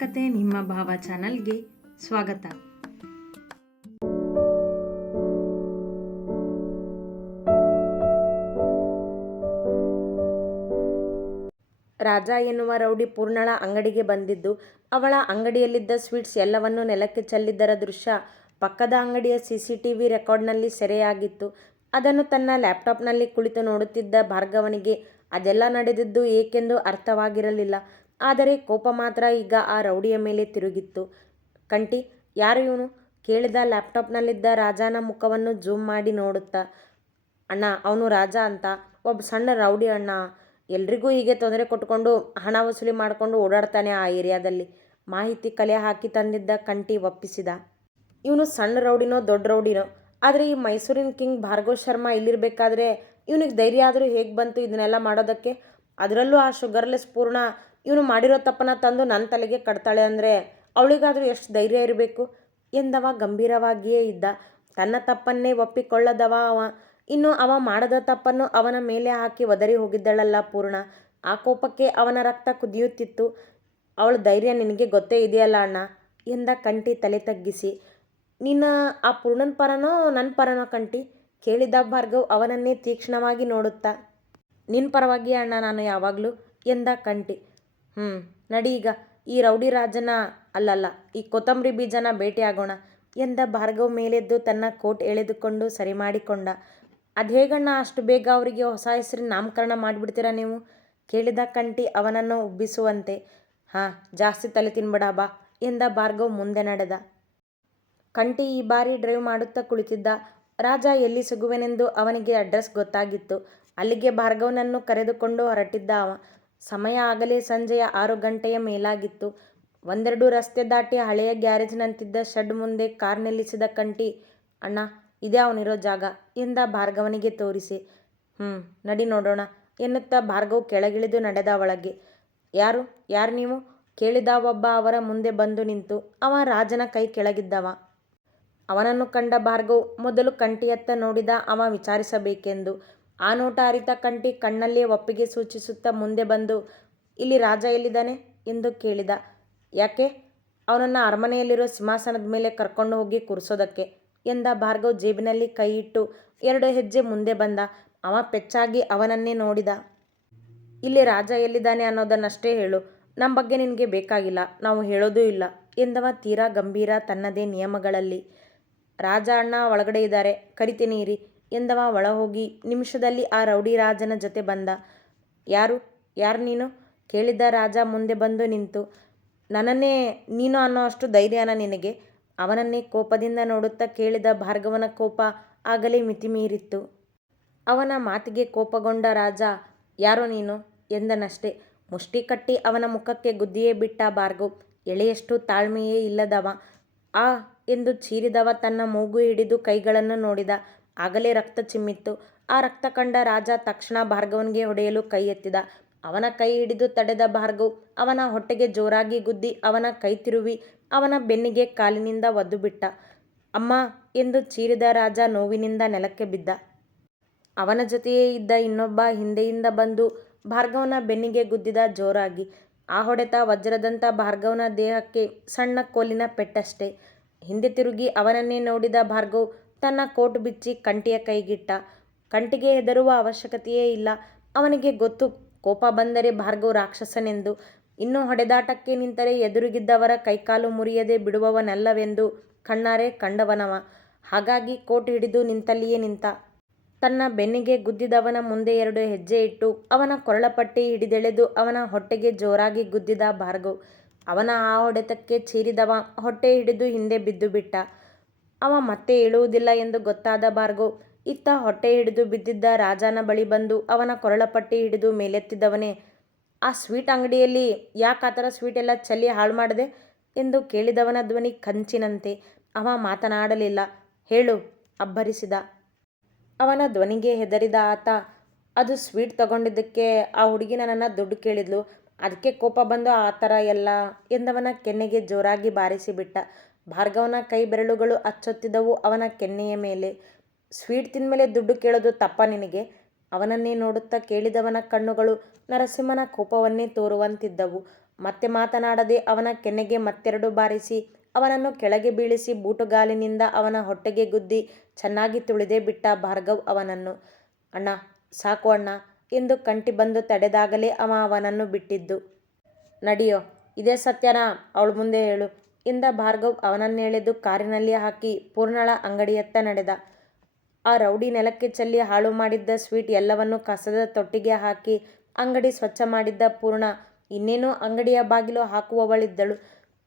ಕತೆ ನಿಮ್ಮ ಭಾವ ಚಾನಲ್ಗೆ ಸ್ವಾಗತ. ರಾಜ ಎನ್ನುವ ರೌಡಿ ಪೂರ್ಣಳ ಅಂಗಡಿಗೆ ಬಂದಿದ್ದು, ಅವಳ ಅಂಗಡಿಯಲ್ಲಿದ್ದ ಸ್ವೀಟ್ಸ್ ಎಲ್ಲವನ್ನೂ ನೆಲಕ್ಕೆ ಚೆಲ್ಲಿದ್ದರ ದೃಶ್ಯ ಪಕ್ಕದ ಅಂಗಡಿಯ CCTV ರೆಕಾರ್ಡ್ನಲ್ಲಿ ಸೆರೆಯಾಗಿತ್ತು. ಅದನ್ನು ತನ್ನ ಲ್ಯಾಪ್ಟಾಪ್ನಲ್ಲಿ ಕುಳಿತು ನೋಡುತ್ತಿದ್ದ ಭಾರ್ಗವನಿಗೆ ಅದೆಲ್ಲ ನಡೆದಿದ್ದು ಏಕೆಂದು ಅರ್ಥವಾಗಿರಲಿಲ್ಲ. ಆದರೆ ಕೋಪ ಮಾತ್ರ ಈಗ ಆ ರೌಡಿಯ ಮೇಲೆ ತಿರುಗಿತ್ತು. ಕಂಟಿ, ಯಾರು ಇವನು? ಕೇಳಿದ ಲ್ಯಾಪ್ಟಾಪ್ನಲ್ಲಿದ್ದ ರಾಜನ ಮುಖವನ್ನು ಜೂಮ್ ಮಾಡಿ ನೋಡುತ್ತಾ. ಅಣ್ಣ, ಅವನು ರಾಜ ಅಂತ, ಒಬ್ಬ ಸಣ್ಣ ರೌಡಿ ಅಣ್ಣ. ಎಲ್ರಿಗೂ ಹೀಗೆ ತೊಂದರೆ ಕೊಟ್ಕೊಂಡು ಹಣ ವಸೂಲಿ ಮಾಡಿಕೊಂಡು ಓಡಾಡ್ತಾನೆ ಆ ಏರಿಯಾದಲ್ಲಿ. ಮಾಹಿತಿ ಕಲೆ ಹಾಕಿ ತಂದಿದ್ದ ಕಂಟಿ ಒಪ್ಪಿಸಿದ. ಇವನು ಸಣ್ಣ ರೌಡಿನೋ ದೊಡ್ಡ ರೌಡಿನೋ, ಆದರೆ ಈ ಮೈಸೂರಿನ ಕಿಂಗ್ ಭಾರ್ಗವ್ ಶರ್ಮಾ ಇಲ್ಲಿರಬೇಕಾದ್ರೆ ಇವನಿಗೆ ಧೈರ್ಯ ಆದರೂ ಹೇಗೆ ಬಂತು ಇದನ್ನೆಲ್ಲ ಮಾಡೋದಕ್ಕೆ? ಅದರಲ್ಲೂ ಆ ಶುಗರ್ಲೆಸ್ ಪೂರ್ಣ ಇವನು ಮಾಡಿರೋ ತಪ್ಪನ್ನು ತಂದು ನನ್ನ ತಲೆಗೆ ಕಟ್ತಾಳೆ ಅಂದರೆ ಅವಳಿಗಾದರೂ ಎಷ್ಟು ಧೈರ್ಯ ಇರಬೇಕು ಎಂದವ ಗಂಭೀರವಾಗಿಯೇ ಇದ್ದ. ತನ್ನ ತಪ್ಪನ್ನೇ ಒಪ್ಪಿಕೊಳ್ಳದವ ಅವ. ಇನ್ನು ಅವ ಮಾಡದ ತಪ್ಪನ್ನು ಅವನ ಮೇಲೆ ಹಾಕಿ ಒದರಿ ಹೋಗಿದ್ದಳಲ್ಲ ಪೂರ್ಣ. ಆ ಕೋಪಕ್ಕೆ ಅವನ ರಕ್ತ ಕುದಿಯುತ್ತಿತ್ತು. ಅವಳ ಧೈರ್ಯ ನಿನಗೆ ಗೊತ್ತೇ ಇದೆಯಲ್ಲ ಅಣ್ಣ ಎಂದ ಕಂಟಿ ತಲೆ ತಗ್ಗಿಸಿ. ನಿನ್ನ ಆ ಪೂರ್ಣನ ಪರನೋ ನನ್ನ ಪರನೋ ಕಂಟಿ? ಕೇಳಿದ ಭಾರ್ಗವ್ ಅವನನ್ನೇ ತೀಕ್ಷ್ಣವಾಗಿ ನೋಡುತ್ತಾ. ನಿನ್ನ ಪರವಾಗಿ ಅಣ್ಣ ನಾನು ಯಾವಾಗಲೂ ಎಂದ ಕಂಟಿ. ನಡಿ ಈಗ ಈ ರೌಡಿ ರಾಜನ ಅಲ್ಲಲ್ಲ ಈ ಕೊತ್ತಂಬರಿ ಬೀಜನ ಭೇಟಿಯಾಗೋಣ ಎಂದ ಭಾರ್ಗವ್ ಮೇಲೆದ್ದು ತನ್ನ ಕೋಟ್ ಎಳೆದುಕೊಂಡು ಸರಿ ಮಾಡಿಕೊಂಡ. ಅದು ಹೇಗಣ್ಣ ಅಷ್ಟು ಬೇಗ ಅವರಿಗೆ ಹೊಸ ಹೆಸರಿನ ನಾಮಕರಣ ಮಾಡಿಬಿಡ್ತೀರಾ ನೀವು? ಕೇಳಿದ ಕಂಟಿ ಅವನನ್ನು ಉಬ್ಬಿಸುವಂತೆ. ಜಾಸ್ತಿ ತಲೆ ತಿನ್ಬೇಡ ಬಾ ಎಂದ ಭಾರ್ಗವ್ ಮುಂದೆ ನಡೆದ. ಕಂಟಿ ಈ ಬಾರಿ ಡ್ರೈವ್ ಮಾಡುತ್ತಾ ಕುಳಿತಿದ್ದ. ರಾಜ ಎಲ್ಲಿ ಸಿಗುವೆನೆಂದು ಅವನಿಗೆ ಅಡ್ರೆಸ್ ಗೊತ್ತಾಗಿತ್ತು. ಅಲ್ಲಿಗೆ ಭಾರ್ಗವ್ನನ್ನು ಕರೆದುಕೊಂಡು ಹೊರಟಿದ್ದ ಅವ. ಸಮಯ ಆಗಲೇ ಸಂಜೆಯ 6 ಗಂಟೆಯ ಮೇಲಾಗಿತ್ತು. ಒಂದೆರಡು ರಸ್ತೆ ದಾಟಿ ಹಳೆಯ ಗ್ಯಾರೇಜ್ನಂತಿದ್ದ ಶೆಡ್ ಮುಂದೆ ಕಾರ್ ನಿಲ್ಲಿಸಿದ ಕಂಟಿ, ಅಣ್ಣ ಇದೇ ಅವನಿರೋ ಜಾಗ ಎಂದ ಭಾರ್ಗವನಿಗೆ ತೋರಿಸಿ. ನಡಿ ನೋಡೋಣ ಎನ್ನುತ್ತಾ ಭಾರ್ಗವ್ ಕೆಳಗಿಳಿದು ನಡೆದ ಒಳಗೆ. ಯಾರು ನೀವು? ಕೇಳಿದ ಒಬ್ಬ ಅವರ ಮುಂದೆ ಬಂದು ನಿಂತು. ಅವ ರಾಜನ ಕೈ ಕೆಳಗಿದ್ದವ. ಅವನನ್ನು ಕಂಡ ಭಾರ್ಗವ್ ಮೊದಲು ಕಂಟಿಯತ್ತ ನೋಡಿದ. ಅವ ವಿಚಾರಿಸಬೇಕೆಂದು. ಆ ನೋಟ ಅರಿತ ಕಂಟಿ ಕಣ್ಣಲ್ಲೇ ಒಪ್ಪಿಗೆ ಸೂಚಿಸುತ್ತಾ ಮುಂದೆ ಬಂದು, ಇಲ್ಲಿ ರಾಜ ಎಲ್ಲಿದ್ದಾನೆ ಎಂದು ಕೇಳಿದ. ಯಾಕೆ? ಅವನನ್ನು ಅರಮನೆಯಲ್ಲಿರೋ ಸಿಂಹಾಸನದ ಮೇಲೆ ಕರ್ಕೊಂಡು ಹೋಗಿ ಕೂರಿಸೋದಕ್ಕೆ ಎಂದ ಭಾರ್ಗವ್ ಜೇಬಿನಲ್ಲಿ ಕೈ ಇಟ್ಟು 2 ಹೆಜ್ಜೆ ಮುಂದೆ ಬಂದ. ಅವ ಪೆಚ್ಚಾಗಿ ಅವನನ್ನೇ ನೋಡಿದ. ಇಲ್ಲಿ ರಾಜ ಎಲ್ಲಿದ್ದಾನೆ ಅನ್ನೋದನ್ನಷ್ಟೇ ಹೇಳು, ನಮ್ಮ ಬಗ್ಗೆ ನಿನಗೆ ಬೇಕಾಗಿಲ್ಲ, ನಾವು ಹೇಳೋದೂ ಇಲ್ಲ ಎಂದವ ತೀರಾ ಗಂಭೀರ ತನ್ನದೇ ನಿಯಮಗಳಲ್ಲಿ. ರಾಜ ಅಣ್ಣ ಒಳಗಡೆ ಇದ್ದಾರೆ, ಕರಿತೀನಿ ಇರಿ ಎಂದವ ಒಳ ಹೋಗಿ ನಿಮಿಷದಲ್ಲಿ ಆ ರೌಡಿ ರಾಜನ ಜೊತೆ ಬಂದ. ಯಾರು ನೀನು? ಕೇಳಿದ ರಾಜ ಮುಂದೆ ಬಂದು ನಿಂತು. ನನ್ನನ್ನೇ ನೀನು ಅನ್ನೋ ಅಷ್ಟು ಧೈರ್ಯನ ನಿನಗೆ? ಅವನನ್ನೇ ಕೋಪದಿಂದ ನೋಡುತ್ತಾ ಕೇಳಿದ ಭಾರ್ಗವನ ಕೋಪ ಆಗಲೇ ಮಿತಿಮೀರಿತ್ತು. ಅವನ ಮಾತಿಗೆ ಕೋಪಗೊಂಡ ರಾಜ, ಯಾರೋ ನೀನು ಎಂದನಷ್ಟೇ. ಮುಷ್ಟಿ ಕಟ್ಟಿ ಅವನ ಮುಖಕ್ಕೆ ಗುದ್ದಿಯೇ ಬಿಟ್ಟ ಭಾರ್ಗವ್. ಎಳೆಯಷ್ಟು ತಾಳ್ಮೆಯೇ ಇಲ್ಲದವ. ಎಂದು ಚೀರಿದವ ತನ್ನ ಮೂಗು ಹಿಡಿದು ಕೈಗಳನ್ನು ನೋಡಿದ. ಆಗಲೇ ರಕ್ತ ಚಿಮ್ಮಿತ್ತು. ಆ ರಕ್ತ ಕಂಡ ರಾಜ ತಕ್ಷಣ ಭಾರ್ಗವನಿಗೆ ಹೊಡೆಯಲು ಕೈ ಎತ್ತಿದ. ಅವನ ಕೈ ಹಿಡಿದು ತಡೆದ ಭಾರ್ಗವ್ ಅವನ ಹೊಟ್ಟೆಗೆ ಜೋರಾಗಿ ಗುದ್ದಿ ಅವನ ಕೈ ತಿರುವಿ ಅವನ ಬೆನ್ನಿಗೆ ಕಾಲಿನಿಂದ ಒದ್ದು ಬಿಟ್ಟ. ಅಮ್ಮ ಎಂದು ಚೀರಿದ ರಾಜ ನೋವಿನಿಂದ ನೆಲಕ್ಕೆ ಬಿದ್ದ. ಅವನ ಜೊತೆಯೇ ಇದ್ದ ಇನ್ನೊಬ್ಬ ಹಿಂದೆಯಿಂದ ಬಂದು ಭಾರ್ಗವನ ಬೆನ್ನಿಗೆ ಗುದ್ದಿದ ಜೋರಾಗಿ. ಆ ಹೊಡೆತ ವಜ್ರದಂಥ ಭಾರ್ಗವನ ದೇಹಕ್ಕೆ ಸಣ್ಣ ಕೋಲಿನ ಪೆಟ್ಟಷ್ಟೇ. ಹಿಂದೆ ತಿರುಗಿ ಅವನನ್ನೇ ನೋಡಿದ ಭಾರ್ಗವ್ ತನ್ನ ಕೋಟ್ ಬಿಚ್ಚಿ ಕಂಟಿಯ ಕೈಗಿಟ್ಟ. ಕಂಟಿಗೆ ಹೆದರುವ ಅವಶ್ಯಕತೆಯೇ ಇಲ್ಲ. ಅವನಿಗೆ ಗೊತ್ತು, ಕೋಪ ಬಂದರೆ ಭಾರ್ಗವ್ ರಾಕ್ಷಸನೆಂದು. ಇನ್ನು ಹೊಡೆದಾಟಕ್ಕೆ ನಿಂತರೆ ಎದುರಿಗಿದ್ದವರ ಕೈಕಾಲು ಮುರಿಯದೆ ಬಿಡುವವನಲ್ಲವೆಂದು ಕಣ್ಣಾರೆ ಕಂಡವನವ. ಹಾಗಾಗಿ ಕೋಟ್ ಹಿಡಿದು ನಿಂತಲ್ಲಿಯೇ ನಿಂತ. ತನ್ನ ಬೆನ್ನಿಗೆ ಗುದ್ದಿದವನ ಮುಂದೆ 2 ಹೆಜ್ಜೆ ಇಟ್ಟು ಅವನ ಕೊರಳಪಟ್ಟಿ ಹಿಡಿದೆಳೆದು ಅವನ ಹೊಟ್ಟೆಗೆ ಜೋರಾಗಿ ಗುದ್ದಿದ ಭಾರ್ಗವ್. ಅವನ ಆ ಹೊಡೆತಕ್ಕೆ ಚೀರಿದವ ಹೊಟ್ಟೆ ಹಿಡಿದು ಹಿಂದೆ ಬಿದ್ದು ಬಿಟ್ಟ. ಅವ ಮತ್ತೆ ಏಳುವುದಿಲ್ಲ ಎಂದು ಗೊತ್ತಾದ ಭಾರ್ಗವ್ ಇತ್ತ ಹೊಟ್ಟೆ ಹಿಡಿದು ಬಿದ್ದಿದ್ದ ರಾಜನ ಬಳಿ ಬಂದು ಅವನ ಕೊರಳಪಟ್ಟಿ ಹಿಡಿದು ಮೇಲೆತ್ತಿದವನೇ, ಆ ಸ್ವೀಟ್ ಅಂಗಡಿಯಲ್ಲಿ ಯಾಕೆ ಆ ಥರ ಸ್ವೀಟ್ ಎಲ್ಲ ಚೆಲ್ಲಿ ಹಾಳು ಮಾಡಿದೆ ಎಂದು ಕೇಳಿದವನ ಧ್ವನಿ ಕಂಚಿನಂತೆ. ಅವ ಮಾತನಾಡಲಿಲ್ಲ. ಹೇಳು ಅಬ್ಬರಿಸಿದ. ಅವನ ಧ್ವನಿಗೆ ಹೆದರಿದ ಆತ, ಅದು ಸ್ವೀಟ್ ತಗೊಂಡಿದ್ದಕ್ಕೆ ಆ ಹುಡುಗಿ ನನ್ನನ್ನು ದುಡ್ಡು ಕೇಳಿದ್ಲು, ಅದಕ್ಕೆ ಕೋಪ ಬಂದು ಆ ಥರ ಎಲ್ಲ ಎಂದವನ ಕೆನ್ನೆಗೆ ಜೋರಾಗಿ ಬಾರಿಸಿಬಿಟ್ಟ. ಭಾರ್ಗವನ ಕೈ ಬೆರಳುಗಳು ಅಚ್ಚೊತ್ತಿದವು ಅವನ ಕೆನ್ನೆಯ ಮೇಲೆ. ಸ್ವೀಟ್ ತಿಂದಮೇಲೆ ದುಡ್ಡು ಕೇಳೋದು ತಪ್ಪ ನಿನಗೆ? ಅವನನ್ನೇ ನೋಡುತ್ತಾ ಕೇಳಿದವನ ಕಣ್ಣುಗಳು ನರಸಿಂಹನ ಕೋಪವನ್ನೇ ತೋರುವಂತಿದ್ದವು. ಮತ್ತೆ ಮಾತನಾಡದೆ ಅವನ ಕೆನ್ನೆಗೆ ಮತ್ತೆರಡು ಬಾರಿಸಿ ಅವನನ್ನು ಕೆಳಗೆ ಬೀಳಿಸಿ ಬೂಟುಗಾಲಿನಿಂದ ಅವನ ಹೊಟ್ಟೆಗೆ ಗುದ್ದಿ ಚೆನ್ನಾಗಿ ತುಳಿದೇ ಬಿಟ್ಟ ಭಾರ್ಗವ್ ಅವನನ್ನು. ಅಣ್ಣ ಸಾಕು ಅಣ್ಣ ಎಂದು ಕಂಟಿ ಬಂದು ತಡೆದಾಗಲೇ ಅವನನ್ನು ಬಿಟ್ಟಿದ್ದು. ನಡಿಯೋ, ಇದೇ ಸತ್ಯನಾ ಅವಳ ಮುಂದೆ ಹೇಳು ಎಂದ ಭಾರ್ಗವ್ ಅವನನ್ನೆಳೆದು ಕಾರಿನಲ್ಲಿ ಹಾಕಿ ಪೂರ್ಣಳ ಅಂಗಡಿಯತ್ತ ನಡೆದ. ಆ ರೌಡಿ ನೆಲಕ್ಕೆ ಚೆಲ್ಲಿ ಹಾಳು ಮಾಡಿದ್ದ ಸ್ವೀಟ್ ಎಲ್ಲವನ್ನೂ ಕಸದ ತೊಟ್ಟಿಗೆ ಹಾಕಿ ಅಂಗಡಿ ಸ್ವಚ್ಛ ಮಾಡಿದ್ದ ಪೂರ್ಣ ಇನ್ನೇನು ಅಂಗಡಿಯ ಬಾಗಿಲು ಹಾಕುವವಳಿದ್ದಳು.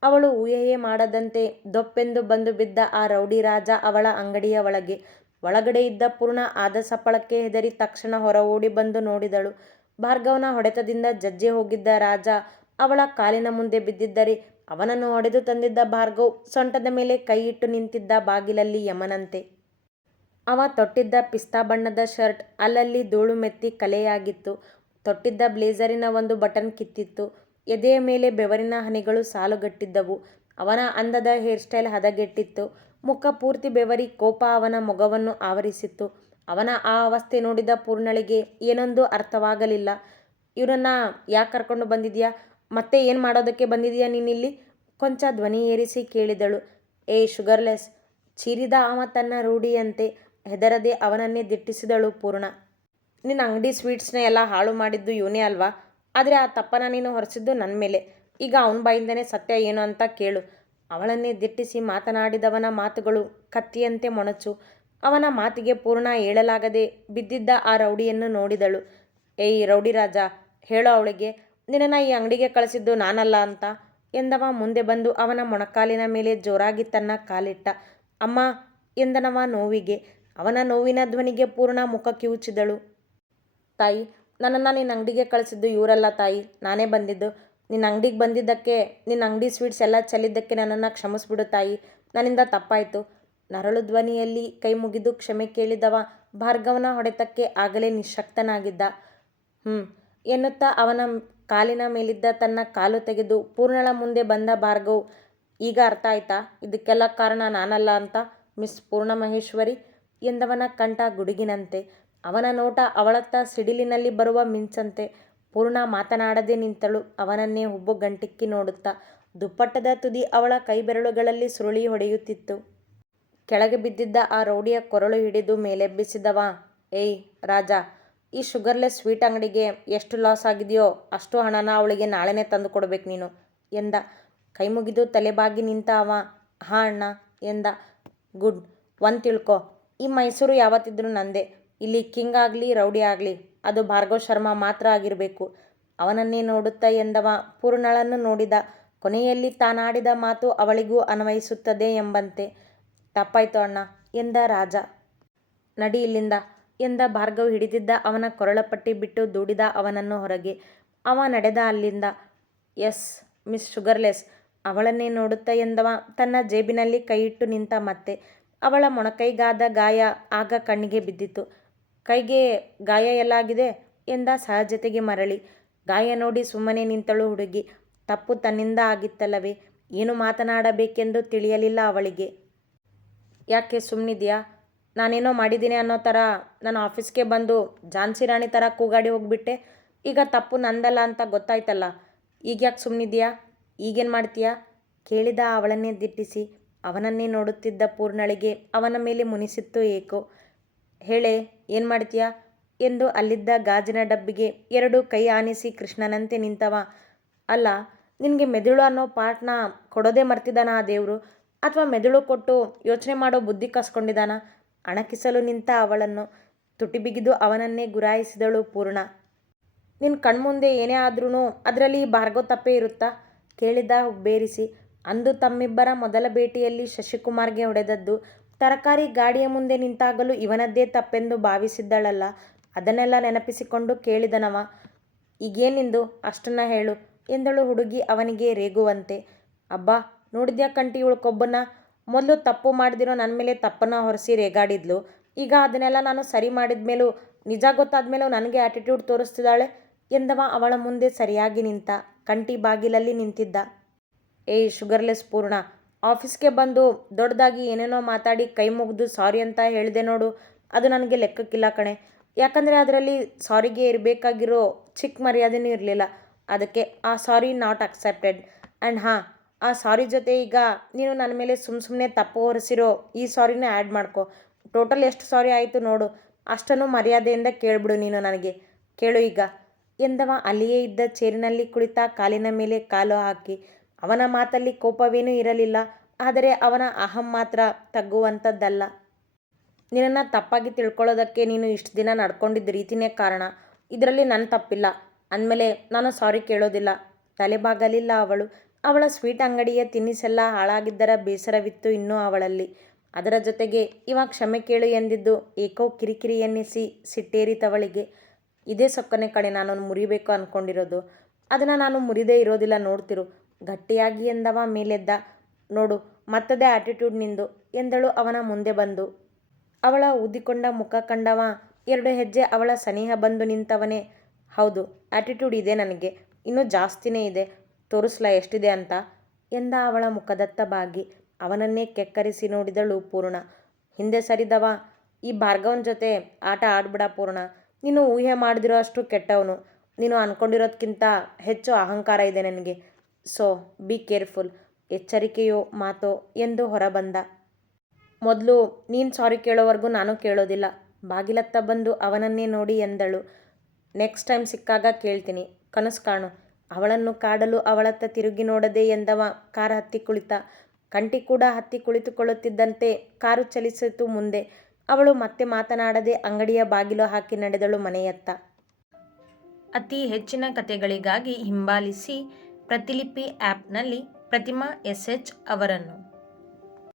ಅವಳು ಊಹೆಯೇ ಮಾಡದಂತೆ ದೊಪ್ಪೆಂದು ಬಂದು ಬಿದ್ದ ಆ ರೌಡಿ ರಾಜ ಅವಳ ಅಂಗಡಿಯ ಒಳಗೆ. ಒಳಗಡೆ ಇದ್ದ ಪೂರ್ಣ ಆದ ಸಪ್ಪಳಕ್ಕೆ ಹೆದರಿ ತಕ್ಷಣ ಹೊರ ಓಡಿ ಬಂದು ನೋಡಿದಳು. ಭಾರ್ಗವನ ಹೊಡೆತದಿಂದ ಜಜ್ಜೆ ಹೋಗಿದ್ದ ರಾಜ ಅವಳ ಕಾಲಿನ ಮುಂದೆ ಬಿದ್ದಿದ್ದರೆ ಅವನನ್ನು ಹೊಡೆದು ತಂದಿದ್ದ ಭಾರ್ಗವ್ ಸೊಂಟದ ಮೇಲೆ ಕೈ ಇಟ್ಟು ನಿಂತಿದ್ದ ಬಾಗಿಲಲ್ಲಿ ಯಮನಂತೆ. ಅವ ತೊಟ್ಟಿದ್ದ ಪಿಸ್ತಾ ಬಣ್ಣದ ಶರ್ಟ್ ಅಲ್ಲಲ್ಲಿ ಧೂಳು ಮೆತ್ತಿ ಕಲೆಯಾಗಿತ್ತು. ತೊಟ್ಟಿದ್ದ ಬ್ಲೇಸರಿನ ಒಂದು ಬಟನ್ ಕಿತ್ತಿತ್ತು. ಎದೆಯ ಮೇಲೆ ಬೆವರಿನ ಹನಿಗಳು ಸಾಲುಗಟ್ಟಿದ್ದವು. ಅವನ ಅಂದದ ಹೇರ್ ಸ್ಟೈಲ್ ಹದಗೆಟ್ಟಿತ್ತು. ಮುಖ ಪೂರ್ತಿ ಬೆವರಿ ಕೋಪ ಅವನ ಮೊಗವನ್ನು ಆವರಿಸಿತ್ತು. ಅವನ ಆ ಅವಸ್ಥೆ ನೋಡಿದ ಪೂರ್ಣಳಿಗೆ ಏನೊಂದು ಅರ್ಥವಾಗಲಿಲ್ಲ. ಇವನನ್ನ ಯಾಕೆ ಕರ್ಕೊಂಡು ಬಂದಿದ್ಯಾ? ಮತ್ತೆ ಏನು ಮಾಡೋದಕ್ಕೆ ಬಂದಿದ್ಯಾ ನೀನಿಲ್ಲಿ? ಕೊಂಚ ಧ್ವನಿ ಏರಿಸಿ ಕೇಳಿದಳು. ಏಯ್ ಶುಗರ್ಲೆಸ್! ಚೀರಿದ ಅವ ತನ್ನ ರೂಢಿಯಂತೆ ಹೆದರದೆ ಅವನನ್ನೇ ದಿಟ್ಟಿಸಿದಳು ಪೂರ್ಣ. ನಿನ್ನ ಅಂಗಡಿ ಸ್ವೀಟ್ಸ್ನ ಎಲ್ಲ ಹಾಳು ಮಾಡಿದ್ದು ಇವನೇ ಅಲ್ವಾ? ಆದರೆ ಆ ತಪ್ಪನ ನೀನು ಹೊರಿಸಿದ್ದು ನನ್ನ ಮೇಲೆ. ಈಗ ಅವನ ಬಾಯಿಂದನೇ ಸತ್ಯ ಏನು ಅಂತ ಕೇಳು. ಅವಳನ್ನೇ ದಿಟ್ಟಿಸಿ ಮಾತನಾಡಿದವನ ಮಾತುಗಳು ಕತ್ತಿಯಂತೆ ಮೊನಚು. ಅವನ ಮಾತಿಗೆ ಪೂರ್ಣ ಏಳಲಾಗದೆ ಬಿದ್ದಿದ್ದ ಆ ರೌಡಿಯನ್ನು ನೋಡಿದಳು. ಏಯ್ ರೌಡಿ ರಾಜ, ಹೇಳೋ ಅವಳಿಗೆ ನಿನ್ನನ್ನು ಈ ಅಂಗಡಿಗೆ ಕಳಿಸಿದ್ದು ನಾನಲ್ಲ ಅಂತ ಎಂದವ ಮುಂದೆ ಬಂದು ಅವನ ಮೊಣಕಾಲಿನ ಮೇಲೆ ಜೋರಾಗಿ ತನ್ನ ಕಾಲಿಟ್ಟ. ಅಮ್ಮ ಎಂದನವ ನೋವಿಗೆ. ಅವನ ನೋವಿನ ಧ್ವನಿಗೆ ಪೂರ್ಣ ಮುಖ ಕಿವುಚಿದಳು. ತಾಯಿ, ನನ್ನನ್ನು ನಿನ್ನ ಅಂಗಡಿಗೆ ಕಳಿಸಿದ್ದು ಇವರಲ್ಲ ತಾಯಿ, ನಾನೇ ಬಂದಿದ್ದು. ನಿನ್ನ ಅಂಗಡಿಗೆ ಬಂದಿದ್ದಕ್ಕೆ, ನಿನ್ನ ಅಂಗಡಿ ಸ್ವೀಟ್ಸ್ ಎಲ್ಲ ಚೆಲ್ಲಿದ್ದಕ್ಕೆ ನನ್ನನ್ನು ಕ್ಷಮಿಸ್ಬಿಡು ತಾಯಿ, ನನ್ನಿಂದ ತಪ್ಪಾಯಿತು. ನರಳು ಧ್ವನಿಯಲ್ಲಿ ಕೈ ಮುಗಿದು ಕ್ಷಮೆ ಕೇಳಿದವ ಭಾರ್ಗವನ ಹೊಡೆತಕ್ಕೆ ಆಗಲೇ ನಿಶ್ಶಕ್ತನಾಗಿದ್ದ. ಎನ್ನುತ್ತಾ ಅವನ ಕಾಲಿನ ಮೇಲಿದ್ದ ತನ್ನ ಕಾಲು ತೆಗೆದು ಪೂರ್ಣಳ ಮುಂದೆ ಬಂದ ಭಾರ್ಗವ್. ಈಗ ಅರ್ಥ ಆಯ್ತಾ ಇದಕ್ಕೆಲ್ಲ ಕಾರಣ ನಾನಲ್ಲ ಅಂತ, ಮಿಸ್ ಪೂರ್ಣ ಮಹೇಶ್ವರಿ ಎಂದವನ ಕಂಠ ಗುಡುಗಿನಂತೆ. ಅವನ ನೋಟ ಅವಳತ್ತ ಸಿಡಿಲಿನಲ್ಲಿ ಬರುವ ಮಿಂಚಂತೆ. ಪೂರ್ಣ ಮಾತನಾಡದೆ ನಿಂತಳು, ಅವನನ್ನೇ ಹುಬ್ಬು ಗಂಟಿಕ್ಕಿ ನೋಡುತ್ತಾ. ದುಪ್ಪಟ್ಟದ ತುದಿ ಅವಳ ಕೈಬೆರಳುಗಳಲ್ಲಿ ಸುರುಳಿ ಹೊಡೆಯುತ್ತಿತ್ತು. ಕೆಳಗೆ ಬಿದ್ದಿದ್ದ ಆ ರೌಡಿಯ ಕೊರಳು ಹಿಡಿದು ಮೇಲೆಬ್ಬಿಸಿದವ. ಏಯ್ ರಾಜ, ಈ ಶುಗರ್ಲೆಸ್ ಸ್ವೀಟ್ ಅಂಗಡಿಗೆ ಎಷ್ಟು ಲಾಸ್ ಆಗಿದೆಯೋ ಅಷ್ಟು ಹಣನ ಅವಳಿಗೆ ನಾಳೆನೇ ತಂದು ಕೊಡ್ಬೇಕು ನೀನು ಎಂದ. ಕೈ ಮುಗಿದು ತಲೆಬಾಗಿ ನಿಂತ ಅವ. ಹಾಂ ಅಣ್ಣ ಎಂದ. ಗುಡ್. ಒಂದು ತಿಳ್ಕೊ, ಈ ಮೈಸೂರು ಯಾವತ್ತಿದ್ರೂ ನಂದೇ. ಇಲ್ಲಿ ಕಿಂಗ್ ಆಗಲಿ ರೌಡಿ ಆಗಲಿ ಅದು ಭಾರ್ಗವ್ ಶರ್ಮಾ ಮಾತ್ರ ಆಗಿರಬೇಕು. ಅವನನ್ನೇ ನೋಡುತ್ತಾ ಎಂದವ ಪೂರ್ಣಳನ್ನು ನೋಡಿದ. ಕೊನೆಯಲ್ಲಿ ತಾನಾಡಿದ ಮಾತು ಅವಳಿಗೂ ಅನ್ವಯಿಸುತ್ತದೆ ಎಂಬಂತೆ. ತಪ್ಪಾಯ್ತು ಅಣ್ಣ ಎಂದ ರಾಜ. ನಡಿ ಇಲ್ಲಿಂದ ಎಂದ ಭಾರ್ಗವ್ ಹಿಡಿದಿದ್ದ ಅವನ ಕೊರಳಪಟ್ಟಿ ಬಿಟ್ಟು ದೂಡಿದ ಅವನನ್ನು ಹೊರಗೆ. ಅವ ನಡೆದ ಅಲ್ಲಿಂದ. ಎಸ್ ಮಿಸ್ ಶುಗರ್ಲೆಸ್ ಅವಳನ್ನೇ ನೋಡುತ್ತಾ ಎಂದವ ತನ್ನ ಜೇಬಿನಲ್ಲಿ ಕೈಯಿಟ್ಟು ನಿಂತ. ಮತ್ತೆ ಅವಳ ಮೊಣಕೈಗಾದ ಗಾಯ ಆಗ ಕಣ್ಣಿಗೆ ಬಿದ್ದಿತು. ಕೈಗೆ ಗಾಯ ಎಲ್ಲಾಗಿದೆ ಎಂದ ಸಹಜತೆಗೆ ಮರಳಿ. ಗಾಯ ನೋಡಿ ಸುಮ್ಮನೆ ನಿಂತಳು ಹುಡುಗಿ. ತಪ್ಪು ತನ್ನಿಂದ ಆಗಿತ್ತಲ್ಲವೇ? ಏನು ಮಾತನಾಡಬೇಕೆಂದು ತಿಳಿಯಲಿಲ್ಲ ಅವಳಿಗೆ. ಯಾಕೆ ಸುಮ್ಮನಿದ್ಯಾ? ನಾನೇನೋ ಮಾಡಿದ್ದೀನಿ ಅನ್ನೋ ಥರ ನನ್ನ ಆಫೀಸ್ಗೆ ಬಂದು ಝಾನ್ಸಿ ರಾಣಿ ಥರ ಕೂಗಾಡಿ ಹೋಗ್ಬಿಟ್ಟೆ. ಈಗ ತಪ್ಪು ನಂದಲ್ಲ ಅಂತ ಗೊತ್ತಾಯ್ತಲ್ಲ, ಈಗ ಯಾಕೆ ಸುಮ್ಮನಿದ್ಯಾ? ಈಗೇನು ಮಾಡ್ತೀಯಾ ಕೇಳಿದ ಅವಳನ್ನೇ ದಿಟ್ಟಿಸಿ. ಅವನನ್ನೇ ನೋಡುತ್ತಿದ್ದ ಪೂರ್ಣಳಿಗೆ ಅವನ ಮೇಲೆ ಮುನಿಸಿತ್ತು ಏಕೋ. ಹೇಳೆ, ಏನು ಮಾಡ್ತೀಯಾ ಎಂದು ಅಲ್ಲಿದ್ದ ಗಾಜಿನ ಡಬ್ಬಿಗೆ ಎರಡು ಕೈ ಆನಿಸಿ ಕೃಷ್ಣನಂತೆ ನಿಂತವ. ಅಲ್ಲ, ನಿನಗೆ ಮೆದುಳು ಅನ್ನೋ ಪಾರ್ಟ್ನ ಕೊಡೋದೇ ಮರ್ತಿದ್ದಾನ ಆ ದೇವರು, ಅಥವಾ ಮೆದುಳು ಕೊಟ್ಟು ಯೋಚನೆ ಮಾಡೋ ಬುದ್ಧಿ ಕಸ್ಕೊಂಡಿದ್ದಾನ? ಅಣಕಿಸಲು ನಿಂತ ಅವಳನ್ನು ತುಟಿ ಬಿಗಿದು ಅವನನ್ನೇ ಗುರಾಯಿಸಿದಳು ಪೂರ್ಣ. ನಿನ್ನ ಕಣ್ಮುಂದೆ ಏನೇ ಆದ್ರೂ ಅದರಲ್ಲಿ ಭಾರ್ಗವ್ ತಪ್ಪೇ ಇರುತ್ತಾ ಕೇಳಿದ ಹುಬ್ಬೇರಿಸಿ. ಅಂದು ತಮ್ಮಿಬ್ಬರ ಮೊದಲ ಭೇಟಿಯಲ್ಲಿ ಶಶಿಕುಮಾರ್ಗೆ ಹೊಡೆದದ್ದು ತರಕಾರಿ ಗಾಡಿಯ ಮುಂದೆ ನಿಂತಾಗಲೂ ಇವನದ್ದೇ ತಪ್ಪೆಂದು ಭಾವಿಸಿದ್ದಳಲ್ಲ, ಅದನ್ನೆಲ್ಲ ನೆನಪಿಸಿಕೊಂಡು ಕೇಳಿದನವ. ಈಗೇನಿಂದು ಅಷ್ಟನ್ನ ಹೇಳು ಎಂದಳು ಹುಡುಗಿ ಅವನಿಗೆ ರೇಗುವಂತೆ. ಅಬ್ಬಾ, ನೋಡಿದ್ಯಾ ಕಂಟಿ ಇವಳು ಕೊಬ್ಬನ್ನ? ಮೊದಲು ತಪ್ಪು ಮಾಡಿದಿರೋ ನನ್ನ ಮೇಲೆ ತಪ್ಪನ್ನು ಹೊರಿಸಿ ರೇಗಾಡಿದ್ಲು. ಈಗ ಅದನ್ನೆಲ್ಲ ನಾನು ಸರಿ ಮಾಡಿದ್ಮೇಲೂ, ನಿಜ ಗೊತ್ತಾದ್ಮೇಲೂ ನನಗೆ ಆ್ಯಟಿಟ್ಯೂಡ್ ತೋರಿಸ್ತಿದ್ದಾಳೆ ಎಂದವ ಅವಳ ಮುಂದೆ ಸರಿಯಾಗಿ ನಿಂತ. ಕಂಟಿ ಬಾಗಿಲಲ್ಲಿ ನಿಂತಿದ್ದ. ಏಯ್ ಶುಗರ್ಲೆಸ್ ಪೂರ್ಣ, ಆಫೀಸ್ಗೆ ಬಂದು ದೊಡ್ಡದಾಗಿ ಏನೇನೋ ಮಾತಾಡಿ ಕೈ ಮುಗಿದು ಸಾರಿ ಅಂತ ಹೇಳಿದೆ ನೋಡು, ಅದು ನನಗೆ ಲೆಕ್ಕಕ್ಕಿಲ್ಲ ಕಣೆ. ಯಾಕಂದರೆ ಅದರಲ್ಲಿ ಸಾರಿಗೆ ಇರಬೇಕಾಗಿರೋ ಚಿಕ್ಕ ಮರ್ಯಾದೆನೂ ಇರಲಿಲ್ಲ. ಅದಕ್ಕೆ ಆ ಸಾರಿ ನಾಟ್ ಅಕ್ಸೆಪ್ಟೆಡ್. ಆ್ಯಂಡ್ ಹಾಂ, ಆ ಸಾರಿ ಜೊತೆ ಈಗ ನೀನು ನನ್ನ ಮೇಲೆ ಸುಮ್ಮನೆ ತಪ್ಪು ಹೊರಿಸಿರೋ ಈ ಸಾರಿನ ಆ್ಯಡ್ ಮಾಡ್ಕೊ. ಟೋಟಲ್ ಎಷ್ಟು ಸಾರಿ ಆಯಿತು ನೋಡು, ಅಷ್ಟನ್ನು ಮರ್ಯಾದೆಯಿಂದ ಕೇಳಿಬಿಡು ನೀನು ನನಗೆ. ಕೇಳು ಈಗ ಎಂದವ ಅಲ್ಲಿಯೇ ಇದ್ದ ಚೇರಿನಲ್ಲಿ ಕುಳಿತ ಕಾಲಿನ ಮೇಲೆ ಕಾಲು ಹಾಕಿ. ಅವನ ಮಾತಲ್ಲಿ ಕೋಪವೇನೂ ಇರಲಿಲ್ಲ, ಆದರೆ ಅವನ ಅಹಂ ಮಾತ್ರ ತಗ್ಗುವಂಥದ್ದಲ್ಲ. ನಿನ್ನನ್ನು ತಪ್ಪಾಗಿ ತಿಳ್ಕೊಳ್ಳೋದಕ್ಕೆ ನೀನು ಇಷ್ಟು ದಿನ ನಡ್ಕೊಂಡಿದ್ದ ರೀತಿನೇ ಕಾರಣ. ಇದರಲ್ಲಿ ನನ್ನ ತಪ್ಪಿಲ್ಲ ಅಂದಮೇಲೆ ನಾನು ಸಾರಿ ಕೇಳೋದಿಲ್ಲ. ತಲೆಬಾಗಲಿಲ್ಲ ಅವಳು. ಅವಳ ಸ್ವೀಟ್ ಅಂಗಡಿಯ ತಿನಿಸೆಲ್ಲ ಹಾಳಾಗಿದ್ದರ ಬೇಸರವಿತ್ತು ಇನ್ನೂ ಅವಳಲ್ಲಿ. ಅದರ ಜೊತೆಗೆ ಇವಾಗ ಕ್ಷಮೆ ಕೇಳು ಎಂದಿದ್ದು ಏಕೋ ಕಿರಿಕಿರಿ ಎನ್ನಿಸಿ ಸಿಟ್ಟೇರಿತವಳಿಗೆ. ಇದೇ ಸೊಕ್ಕನೆ ಕಡೆ ನಾನು ಮುರಿಬೇಕು ಅಂದ್ಕೊಂಡಿರೋದು. ಅದನ್ನು ನಾನು ಮುರಿದೇ ಇರೋದಿಲ್ಲ, ನೋಡ್ತಿರು ಗಟ್ಟಿಯಾಗಿ ಎಂದವ ಮೇಲೆದ್ದ. ನೋಡು ಮತ್ತದೇ ಆಟಿಟ್ಯೂಡ್ ನಿಂದು ಎಂದಳು ಅವನ ಮುಂದೆ ಬಂದು. ಅವಳ ಊದಿಕೊಂಡ ಮುಖ ಕಂಡವ 2 ಹೆಜ್ಜೆ ಅವಳ ಸನಿಹ ಬಂದು ನಿಂತವನೇ. ಹೌದು, ಆಟಿಟ್ಯೂಡ್ ಇದೆ ನನಗೆ, ಇನ್ನೂ ಜಾಸ್ತಿನೇ ಇದೆ. ತೋರಿಸ್ಲಾ ಎಷ್ಟಿದೆ ಅಂತ ಎಂದ ಅವಳ ಮುಖದತ್ತ ಬಾಗಿ. ಅವನನ್ನೇ ಕೆಕ್ಕರಿಸಿ ನೋಡಿದಳು ಪೂರ್ಣ. ಹಿಂದೆ ಸರಿದವ. ಈ ಭಾರ್ಗವನ ಜೊತೆ ಆಟ ಆಡ್ಬಿಡ ಪೂರ್ಣ. ನೀನು ಊಹೆ ಮಾಡದಿರೋ ಅಷ್ಟು ಕೆಟ್ಟವನು. ನೀನು ಅಂದ್ಕೊಂಡಿರೋದಕ್ಕಿಂತ ಹೆಚ್ಚು ಅಹಂಕಾರ ಇದೆ ನನಗೆ. So be careful. ಎಚ್ಚರಿಕೆಯೋ ಮಾತೋ ಎಂದು ಹೊರಬಂದ. ಮೊದಲು ನೀನು ಸಾರಿ ಕೇಳೋವರೆಗೂ ನಾನು ಕೇಳೋದಿಲ್ಲ. ಬಾಗಿಲತ್ತ ಬಂದು ಅವನನ್ನೇ ನೋಡಿ ಎಂದಳು. ನೆಕ್ಸ್ಟ್ ಟೈಮ್ ಸಿಕ್ಕಾಗ ಕೇಳ್ತೀನಿ, ಕನಸು ಕಾಣು. ಅವಳನ್ನು ಕಾಡಲು ಅವಳತ್ತ ತಿರುಗಿ ನೋಡದೆ ಎಂದವ ಕಾರ್ ಹತ್ತಿ ಕುಳಿತ. ಕಂಠಿ ಕೂಡ ಹತ್ತಿ ಕುಳಿತುಕೊಳ್ಳುತ್ತಿದ್ದಂತೆ ಕಾರು ಚಲಿಸಿತು ಮುಂದೆ. ಅವಳು ಮತ್ತೆ ಮಾತನಾಡದೆ ಅಂಗಡಿಯ ಬಾಗಿಲು ಹಾಕಿ ನಡೆದಳು ಮನೆಯತ್ತ. ಅತಿ ಹೆಚ್ಚಿನ ಕಥೆಗಳಿಗಾಗಿ ಹಿಂಬಾಲಿಸಿ ಪ್ರತಿಲಿಪಿ ಆ್ಯಪ್ನಲ್ಲಿ ಪ್ರತಿಮಾ SH ಅವರನ್ನು.